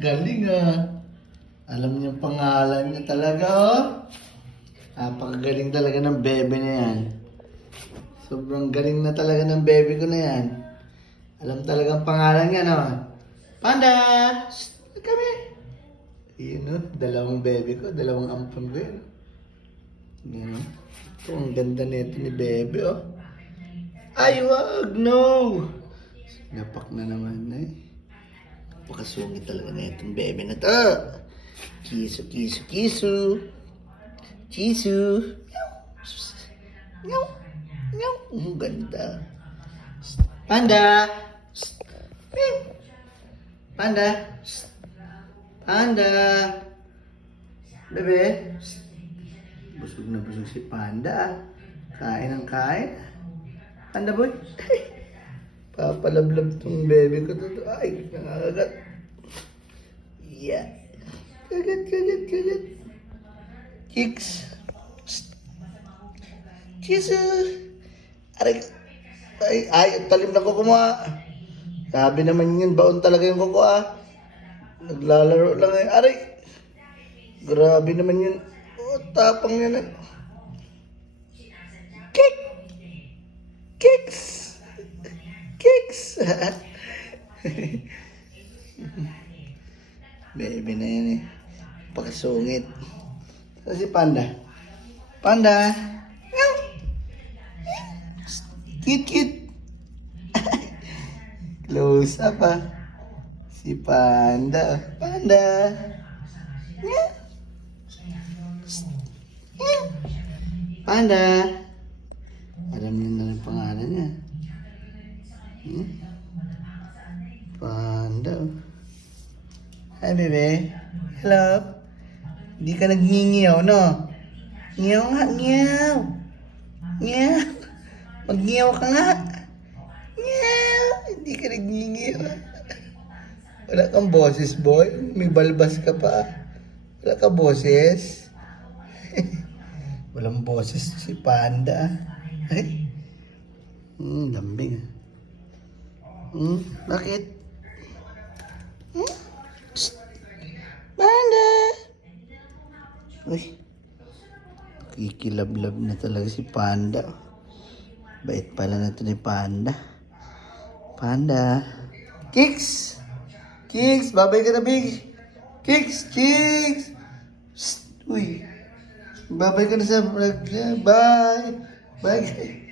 Galing ah. Alam niyo ang pangalan niya talaga oh. Napakagaling talaga ng bebe na yan. Sobrang galing na talaga ng bebe ko na yan. Alam talaga ang pangalan niya no. Panda! Shh, kami! Yun oh, dalawang bebe ko, dalawang ampon ko yun. Yun oh. Ito, ang ganda nito ni bebe oh. Ay, wag! No! Napak na naman eh. Napakasungit talaga na itong bebe na to. Kisu, kisu, kisu. Kisu. Meow. Meow. Ang ganda. Panda. Meow. Panda. Panda. Bebe. Busog na busog si Panda. Kain ang kain. Panda boy. Papalablab tong bebe ko to. Ay, nangangagat. Yeah. Kagat, kagat, kagat. Kicks. Kisu. Aray. Ay, talim na kuko mo ah. Sabi naman yun, baon talaga yung kuko ah. Naglalaro lang eh. Aray. Grabe naman yun. Oh, tapang yan eh. Kick. Kicks. Kicks! Baby na yan eh. Pakasungit. Ito si Panda. Panda! Meow! Cute, cute! Close up ah. Si Panda. Panda! Meow! Meow! Panda! Alam niyo na yung pangalan niya. Panda. Hi, bebe. Hello. Hindi ka nag-ngingiyaw, no? Ngiyaw nga, ngiyaw. Ngiyaw. Mag-ngiyaw ka nga. Ngiyaw. Hindi ka nag-ngingiyaw. Wala kang boses, boy. May balbas ka pa. Wala ka boses. Walang boses si Panda. Ay. Lambing ah. Bakit? Psst. Panda! Uy. Kikilablab na talaga si Panda. Bait pala na ito ni Panda. Panda. Kicks! Kicks! Babay ka na, Big! Kicks! Kicks! Psst. Uy. Babay ka na sa vlog. Bye! Bye!